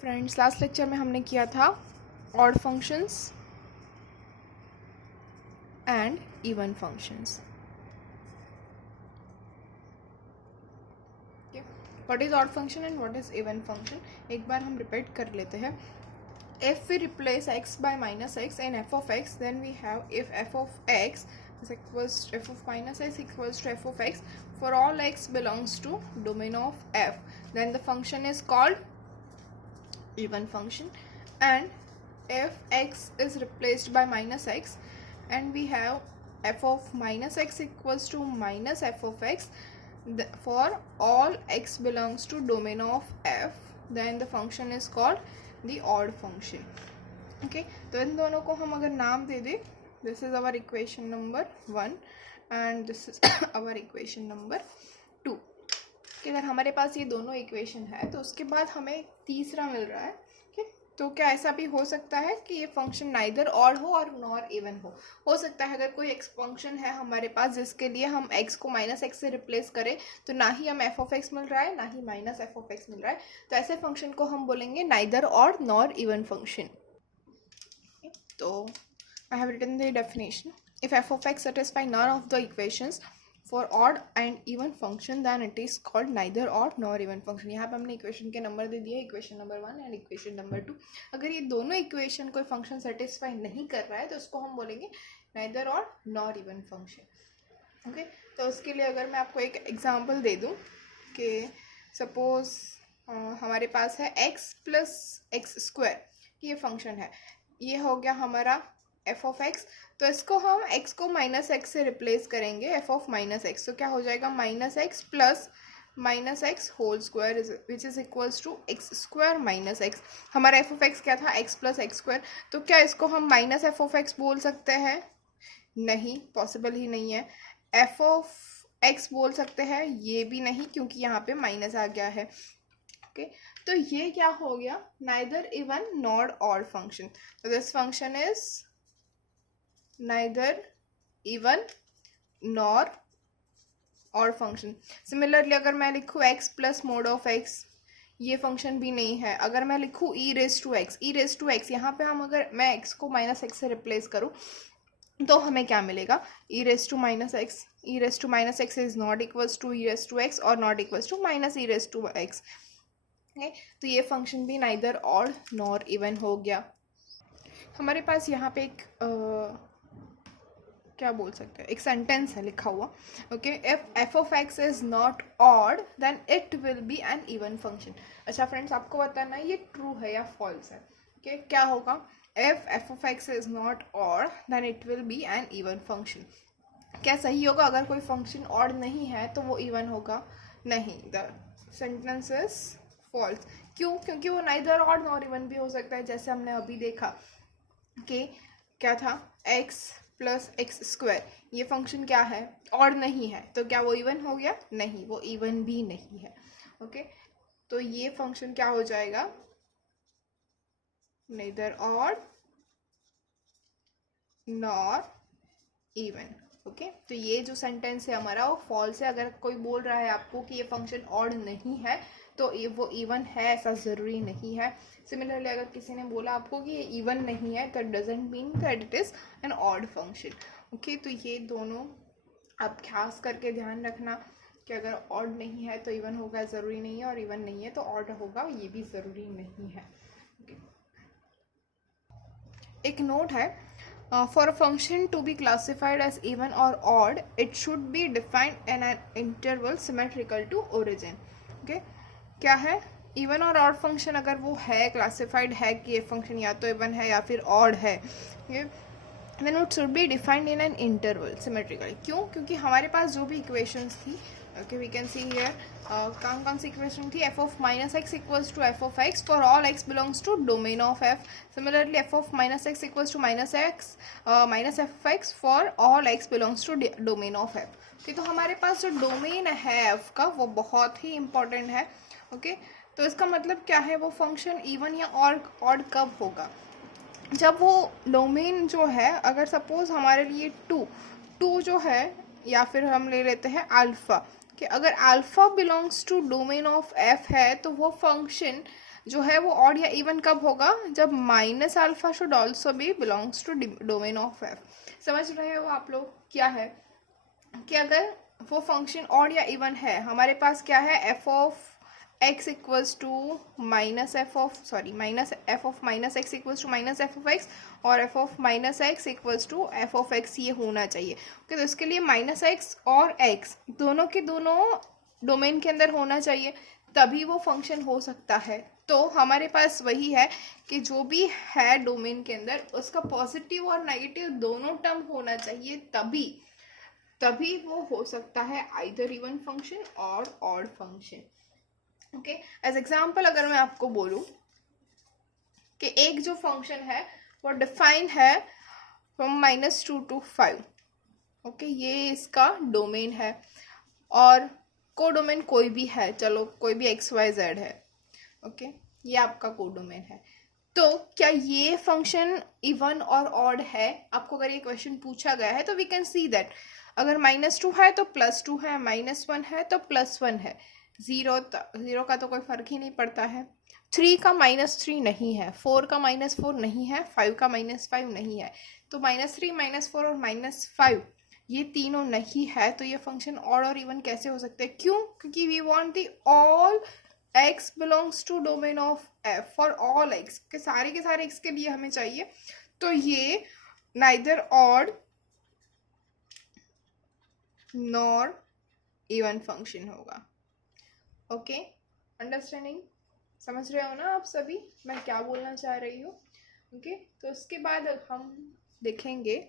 Friends, last lecture में हमने किया था odd functions and even functions. What is odd function and what is even function, एक बार हम रिपीट कर लेते हैं. If we replace x by minus x in f of x, then we have if f of x is equals to f of minus x equals to f of x for all x belongs to domain of f, then the function is called even function. And if x is replaced by minus x and we have f of minus x equals to minus f of x for all x belongs to domain of f, then the function is called the odd function. Okay, तो इन दोनों को हम अगर नाम दे दें, this is our equation number 1 and this is our equation number 2. कि अगर हमारे पास ये दोनों इक्वेशन है तो उसके बाद हमें तीसरा मिल रहा है. तो क्या ऐसा भी हो सकता है कि ये फंक्शन नाइदर ऑड हो और नॉर इवन हो सकता है. अगर कोई एक्स फंक्शन है हमारे पास जिसके लिए हम x को माइनस एक्स से रिप्लेस करें तो ना ही हम f ऑफ x मिल रहा है ना ही माइनस f ऑफ x मिल रहा है, तो ऐसे फंक्शन को हम बोलेंगे neither odd nor even function. तो I have written the definition. If f of x satisfy none of the equations for odd and even function then it is called neither odd nor even function. यहाँ पे हमने equation के number दे दिए, equation number 1 and equation number 2. अगर ये दोनों equation कोई function satisfy नहीं कर रहा है तो उसको हम बोलेंगे neither odd nor even function. Okay, तो उसके लिए अगर मैं आपको एक एग्जांपल दे दूँ कि सपोज हमारे पास है x प्लस एक्स स्क्वायर, ये फंक्शन है, ये हो गया हमारा f ऑफ x. तो इसको हम x को माइनस एक्स से रिप्लेस करेंगे f ऑफ माइनस एक्स. तो क्या हो जाएगा minus x plus minus x whole square which is equals to x square minus x. हमारा f ऑफ x क्या था, x प्लस एक्स स्क्वायर. तो क्या इसको हम माइनस f ऑफ x बोल सकते हैं? नहीं, पॉसिबल ही नहीं है. f ऑफ x बोल सकते हैं? ये भी नहीं, क्योंकि यहाँ पे माइनस आ गया है. ओके, तो ये क्या हो गया, neither even nor odd function. तो this function is neither even nor odd function. Similarly अगर मैं लिखूँ x plus mod of x, ये फंक्शन भी नहीं है. अगर मैं लिखूँ e रेज टू x, यहाँ पे हम अगर मैं x को माइनस एक्स से रिप्लेस करूँ तो हमें क्या मिलेगा, e raise to minus x is not equals to e raise to x और not equals to minus e raise to x. तो ये फंक्शन भी नाइदर ऑड नॉर इवन हो गया. हमारे पास यहाँ पे एक क्या बोल सकते हैं, एक सेंटेंस है लिखा हुआ. Okay, if f of x is not odd then it will be an even function. अच्छा फ्रेंड्स, आपको बताना है ये ट्रू है या फॉल्स है. ओके, क्या होगा, if f of x is not odd then it will be an even function. क्या सही होगा, अगर कोई फंक्शन ऑड नहीं है तो वो इवन होगा? नहीं, द सेंटेंस इज फॉल्स. क्यों? क्योंकि वो नाइदर ऑड नॉर इवन भी हो सकता है. जैसे हमने अभी देखा कि क्या था, x प्लस एक्स स्क्वायर, ये फंक्शन क्या है, ऑड नहीं है. तो क्या वो इवन हो गया? नहीं, वो इवन भी नहीं है. ओके, तो ये फंक्शन क्या हो जाएगा, neither odd nor even. Okay, तो ये जो सेंटेंस है हमारा वो फॉल्स है. अगर कोई बोल रहा है आपको कि ये फंक्शन ऑड नहीं है तो ये वो इवन है, ऐसा ज़रूरी नहीं है. सिमिलरली अगर किसी ने बोला आपको कि ये इवन नहीं है तो doesn't mean that it is an odd function. Okay, तो ये दोनों आप खास करके ध्यान रखना कि अगर ऑड नहीं है तो इवन होगा, ज़रूरी नहीं है, और इवन नहीं है तो ऑड होगा, ये भी ज़रूरी नहीं है. ओके, एक नोट है, for a function to be classified as even or odd it should be defined in an interval symmetrical to origin. okay, क्या है, इवन और ऑड फंक्शन अगर वो है, क्लासिफाइड है कि ये फंक्शन या तो इवन है या फिर ऑड है, then it should be defined in an interval symmetrically. क्यों? क्योंकि हमारे पास जो भी इक्वेशंस थी, okay we can see here, कौन सी इक्वेशन थी, f of minus x equals to f of x for all x belongs to domain of f. Similarly f of minus x equals to minus f of x for all x belongs to domain of f. Okay, तो हमारे पास जो domain है f का वो बहुत ही important है. Okay, तो इसका मतलब क्या है, वो फंक्शन इवन या ऑड कब होगा, जब वो डोमेन जो है, अगर सपोज हमारे लिए टू जो है, या फिर हम ले लेते हैं अल्फ़ा, कि अगर alpha belongs to domain of f है तो वो फंक्शन जो है वो ऑड या इवन कब होगा, जब minus alpha should also be belongs to domain of f. समझ रहे हो आप लोग क्या है कि अगर वो फंक्शन ऑड या इवन है, हमारे पास क्या है, f of x equals to minus f of minus x equals to minus f of x, और f of minus x equals to f of x, ये होना चाहिए। ओके, तो इसके लिए माइनस एक्स और एक्स दोनों के दोनों डोमेन के अंदर होना चाहिए, तभी वो फंक्शन हो सकता है। तो हमारे पास वही है कि जो भी है डोमेन के अंदर उसका पॉजिटिव और नेगेटिव दोनों टर्म होना चाहिए, तभी वो हो सकता है आइदर इवन फंक्शन और odd function. Okay, as example अगर मैं आपको बोलूं कि एक जो फंक्शन है वो डिफाइन है फ्रॉम -2 to 5, ओके, ये इसका डोमेन है, और कोडोमेन कोई भी है, चलो कोई भी XYZ है, ओके, ये आपका कोडोमेन है। तो क्या ये फंक्शन इवन और ऑड है? आपको अगर ये क्वेश्चन पूछा गया है तो वी कैन सी दैट अगर -2 है तो +2 है, -1 है तो +1 है, 0 का तो कोई फर्क ही नहीं पड़ता है, 3 का -3 नहीं है, 4 का -4 नहीं है, 5 का -5 नहीं है, तो -3 -4 और -5 ये तीनों नहीं है, तो ये फंक्शन ऑड और इवन कैसे हो सकते हैं? क्यों? क्योंकि we want the all x belongs to domain of f, for all x, के सारे x के लिए हमें चाहिए, तो ये neither odd nor even function होगा। Okay, understanding? समझ रहे हो ना आप सभी मैं क्या बोलना चाह रही हूँ? ओके, तो उसके बाद हम देखेंगे,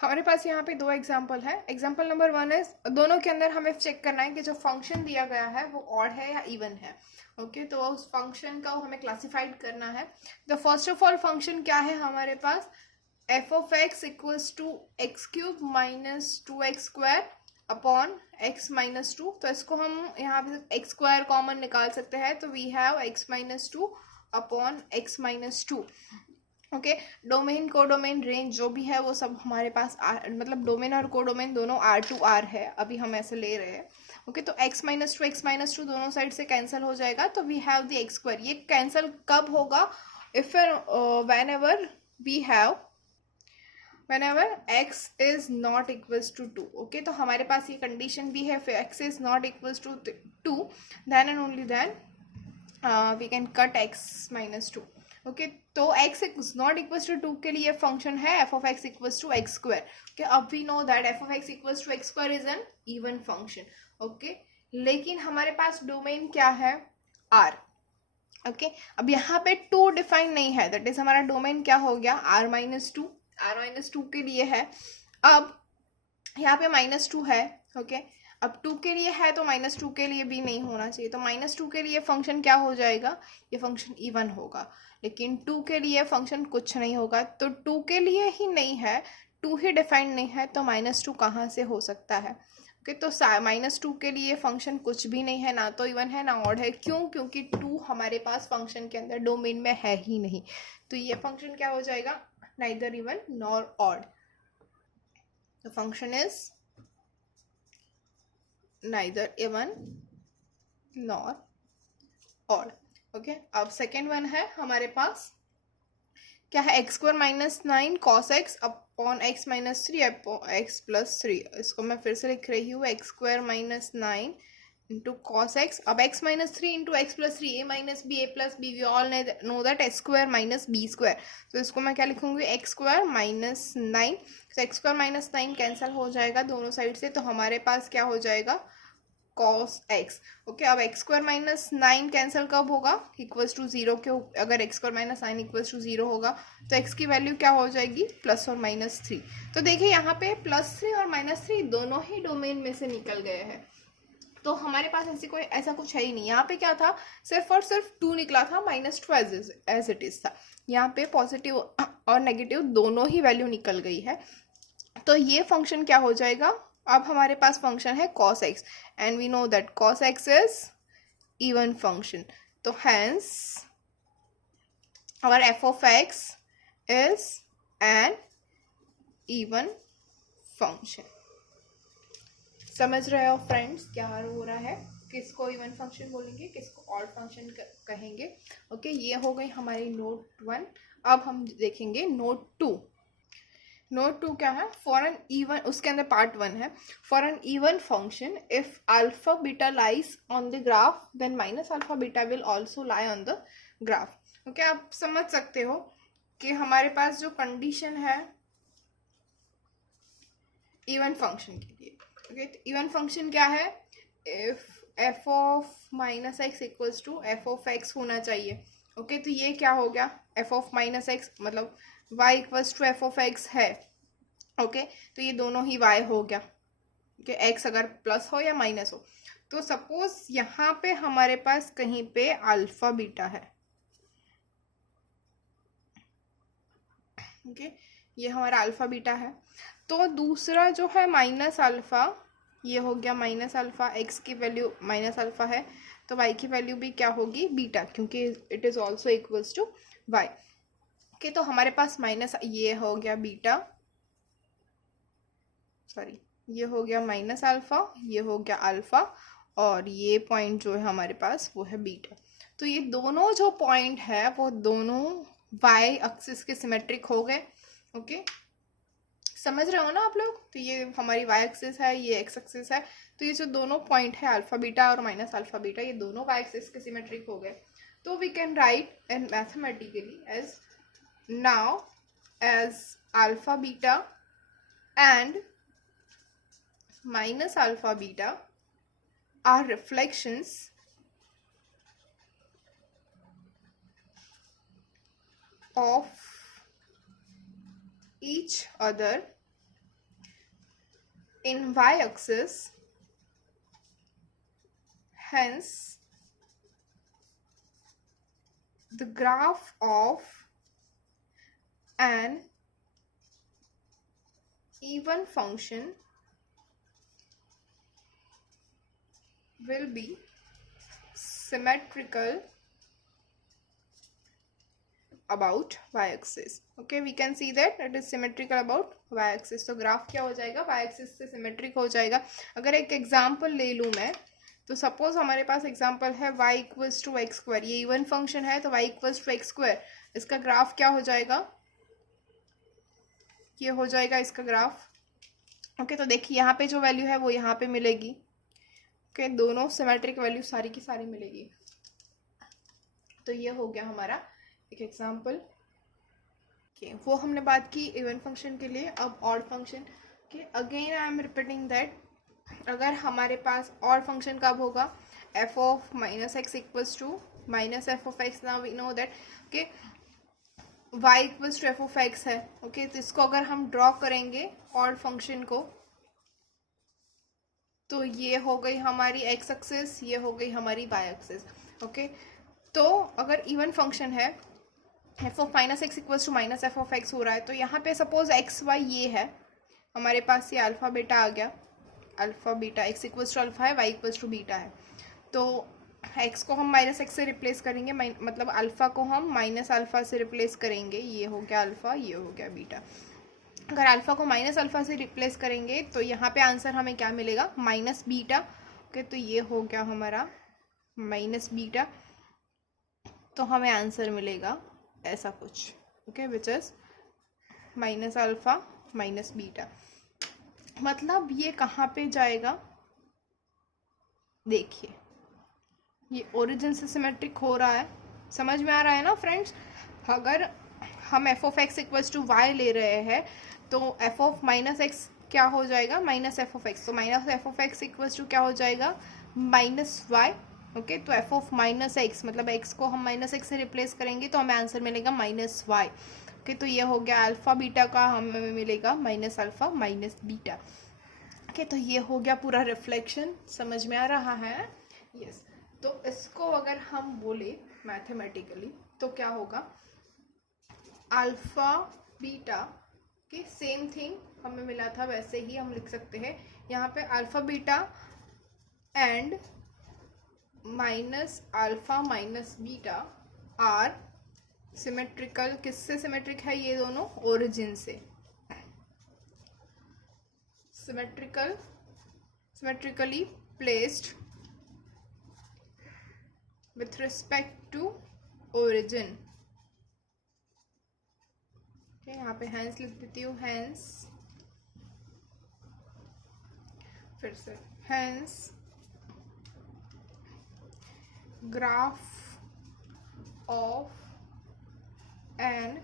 हमारे पास यहाँ पे 2 एग्जाम्पल है। एग्जाम्पल नंबर 1 है, दोनों के अंदर हमें चेक करना है कि जो फंक्शन दिया गया है वो ऑड है या इवन है। ओके, तो उस फंक्शन का हमें क्लासिफाइड करना है। तो फर्स्ट ऑफ ऑल फंक्शन क्या है हमारे पास, f of x equals to x cube minus 2x square upon x minus 2। तो इसको हम यहाँ पे x स्क्वायर कॉमन निकाल सकते हैं, तो we have x minus 2 upon x minus 2। Okay, domain codomain range जो भी है वो सब हमारे पास मतलब डोमेन और कोडोमेन दोनों R2R है, अभी हम ऐसे ले रहे हैं। ओके, तो x माइनस 2 दोनों साइड से कैंसिल हो जाएगा, तो we have the x square. ये कैंसिल कब होगा? If whenever x is not equals to 2। Okay, तो हमारे पास ये कंडीशन भी है, x is not equals to 2, then and only then we can cut x minus 2। Okay, तो x is not equals to 2 के लिए फंक्शन है f of x equals to x square। Okay, अब we know that f of x equals to x square is an even function। Okay, लेकिन हमारे पास domain क्या है, r। Okay, अब यहाँ पे 2 डिफाइन नहीं है, दैट इज हमारा डोमेन क्या हो गया, r-2 के लिए है। अब यहाँ पे -2 है, ओके, अब 2 के लिए है तो -2 के लिए भी नहीं होना चाहिए, तो -2 के लिए फंक्शन क्या हो जाएगा, ये फंक्शन इवन होगा, लेकिन 2 के लिए फंक्शन कुछ नहीं होगा। तो 2 के लिए ही नहीं है, 2 ही डिफाइंड नहीं है, तो -2 कहाँ से हो सकता है? ओके, तो -2 के लिए फंक्शन कुछ भी नहीं है, ना तो इवन है ना ऑड है। क्यों? क्योंकि 2 हमारे पास फंक्शन के अंदर डोमेन में है ही नहीं, तो ये फंक्शन क्या हो जाएगा, neither even nor odd. The function is neither even nor odd। Okay, अब सेकेंड वन है हमारे पास क्या है, x square minus 9 cos x upon x minus 3 upon x plus 3। इसको मैं फिर से लिख रही हूँ, x square minus 9 into cos x, अब x minus 3 into x plus 3, a minus b, a plus b, we all know that x square minus b square. तो इसको मैं क्या लिखूंगी, x स्क्वायर माइनस 9, तो x स्क्वायर माइनस 9 कैंसिल हो जाएगा दोनों साइड से, तो हमारे पास क्या हो जाएगा, cos x। ओके, अब x स्क्वायर माइनस 9 कैंसिल कब होगा, इक्वल्स टू 0 के, अगर x square minus 9 equals to 0 होगा तो x की वैल्यू क्या हो जाएगी, प्लस और -3। तो देखिए यहाँ पे +3 और -3 दोनों ही डोमेन में से निकल गए हैं, तो हमारे पास ऐसा कुछ है ही नहीं। यहाँ पे क्या था, सिर्फ और सिर्फ 2 निकला था, -2 एज इट इज था। यहाँ पे पॉजिटिव और नेगेटिव दोनों ही वैल्यू निकल गई है, तो ये फंक्शन क्या हो जाएगा, अब हमारे पास फंक्शन है cos x, and we know that cos x is even function, तो hence our f of x is an even function. समझ रहे हो फ्रेंड्स क्या हो रहा है? किसको इवन फंक्शन बोलेंगे, किसको ऑड फंक्शन कहेंगे। ओके, ये हो गई हमारी नोट 1। अब हम देखेंगे नोट 2। नोट 2 क्या है, फॉर एन इवन, उसके अंदर पार्ट 1 है, for an even function if alpha beta lies on the graph then minus alpha beta will also lie on the graph. Okay, आप समझ सकते हो कि हमारे पास जो कंडीशन है इवन फंक्शन के लिए। ओके, तो इवन फंक्शन क्या है, if f of minus x equals to f of x होना चाहिए। ओके, तो ये क्या हो गया, एफ ऑफ माइनस एक्स मतलब y equals to f of x है। ओके, तो ये दोनों ही y हो गया। ओके, x अगर प्लस हो या माइनस हो, तो सपोज यहाँ पे हमारे पास कहीं पे अल्फा बीटा है। ओके, ये हमारा अल्फा बीटा है। तो दूसरा जो है माइनस अल्फा, ये हो गया माइनस अल्फा, एक्स की वैल्यू माइनस अल्फा है, तो y की वैल्यू भी क्या होगी, बीटा, क्योंकि it is also equals to y। Okay, तो हमारे पास माइनस, ये हो गया बीटा, सॉरी ये हो गया माइनस अल्फा, ये हो गया अल्फा, और ये पॉइंट जो है हमारे पास वो है बीटा। तो ये दोनों जो पॉइंट है वो दोनों y एक्सिस के सिमेट्रिक हो गए। ओके, समझ रहे हो ना आप लोग। तो ये हमारी y एक्सिस है, ये x एक्सिस है, तो ये जो दोनों पॉइंट है अल्फा बीटा और माइनस अल्फा बीटा, ये दोनों y एक्सिस के सिमेट्रिक हो गए। तो we can write in mathematically as now as alpha beta and minus alpha beta are reflections of each other in y-axis, hence the graph of an even function will be symmetrical about y-axis. Okay, we can see that it is symmetrical about y-axis. तो graph क्या हो जाएगा, y-axis से symmetric हो जाएगा। अगर एक example ले लूँ मैं, तो सपोज हमारे पास एग्जाम्पल है y equals to x square, ये इवन फंक्शन है, तो y equals to x square, इसका ग्राफ क्या हो जाएगा, ये हो जाएगा इसका ग्राफ। ओके, तो देखिए यहाँ पे जो वैल्यू है वो यहाँ पे मिलेगी। ओके, दोनों सिमेट्रिक वैल्यू सारी की सारी मिलेगी। तो ये हो गया हमारा एक एग्जाम्पल। ओके, वो हमने बात की इवन फंक्शन के लिए। अब ऑड फंक्शन के, again I am repeating that, अगर हमारे पास ऑड फंक्शन कब होगा, f of minus x equals to minus f of x. Now we know that okay y equals to f of x है। ओके, तो इसको अगर हम ड्रॉ करेंगे ऑड फंक्शन को, तो ये हो गई हमारी x एक्सिस, ये हो गई हमारी y एक्सिस। ओके, तो अगर इवन फंक्शन है, f of minus x equals to minus f of x हो रहा है, तो यहाँ पे सपोज एक्स वाई ये है हमारे पास, ये अल्फा बीटा आ गया, alpha beta, x equals to alpha है, वाई इक्वल्स टू बीटा है। तो एक्स को हम माइनस एक्स से रिप्लेस करेंगे, मतलब अल्फ़ा को हम माइनस अल्फ़ा से रिप्लेस करेंगे, ये हो गया अल्फ़ा, ये हो गया बीटा। अगर अल्फ़ा को माइनस अल्फ़ा से रिप्लेस करेंगे तो यहाँ पे आंसर हमें क्या मिलेगा, माइनस बीटा। ओके, तो ये हो गया हमारा माइनस बीटा, तो हमें आंसर मिलेगा ऐसा कुछ। Okay, which is minus alpha minus beta. मतलब ये कहाँ पे जाएगा, देखिए ये ओरिजिन से सिमेट्रिक हो रहा है, समझ में आ रहा है ना फ्रेंड्स। अगर हम f of x equals to y ले रहे हैं, तो एफ ऑफ माइनस एक्स क्या हो जाएगा, माइनस एफ ऑफ एक्स, तो minus f of x equals to क्या हो जाएगा, माइनस वाई। ओके, तो एफ ऑफ माइनस एक्स मतलब एक्स को हम माइनस एक्स से रिप्लेस करेंगे तो हमें आंसर मिलेगा माइनस वाई। ओके, तो ये हो गया अल्फ़ा बीटा का, हमें मिलेगा minus alpha minus beta. Okay, तो ये हो गया पूरा रिफ्लेक्शन, समझ में आ रहा है, यस। तो इसको अगर हम बोले मैथमेटिकली तो क्या होगा, अल्फ़ा बीटा की सेम थिंग हमें मिला था वैसे ही हम लिख सकते हैं। यहाँ पे alpha beta and minus alpha minus beta are symmetrical. किससे सिमेट्रिक है ये दोनों, ओरिजिन से। Symmetrically placed with respect to origin. Okay, यहाँ पे hence लिख देती हूँ, hence फिर से hence graph of an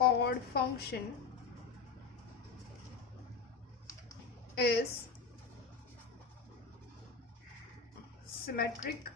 odd function is symmetric